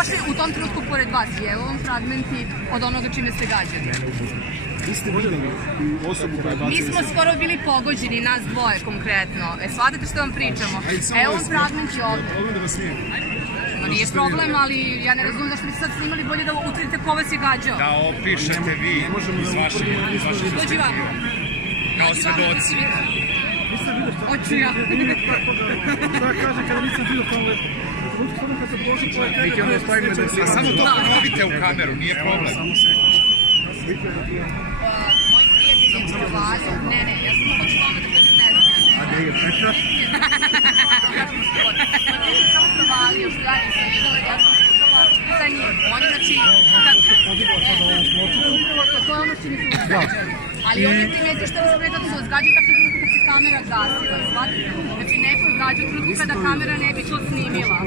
prošli u tom trenutku pored vas? Je li vam fragmenti od onoga čime ste gađani? Vi ste vidjeli osobu koja je bacila? Mi smo skoro bili pogođeni, nas dvoje konkretno. Shvatate što vam pričamo? Evo vam fragmenti ovde. Problem da vas snijem. Nije problem, ali ja ne razumijem zašto biste sad snimali, bolje da utvrdite ko vas je gađao. Da opišete vi iz vaše Dođi vam. kao svedoci. Hoću ja. Šta kaže kada nisam bio tamo? Samo to ponovite u kameru, nije problem. Moj prijatelj je provalio. Ne, ja samo hoću vama da kažem ne znam. A ne je Petra? Samo provalio, što ja nisam videla, ja sam pričala za njih. Oni, znači, to je ono što mi su uzgađali. Ali on je primetio što vas pre kako su vas gađali, tako da kad se kamera gasila, shvatite? Znači, neko je gađao trenutku kada kamera ne bi to snimila.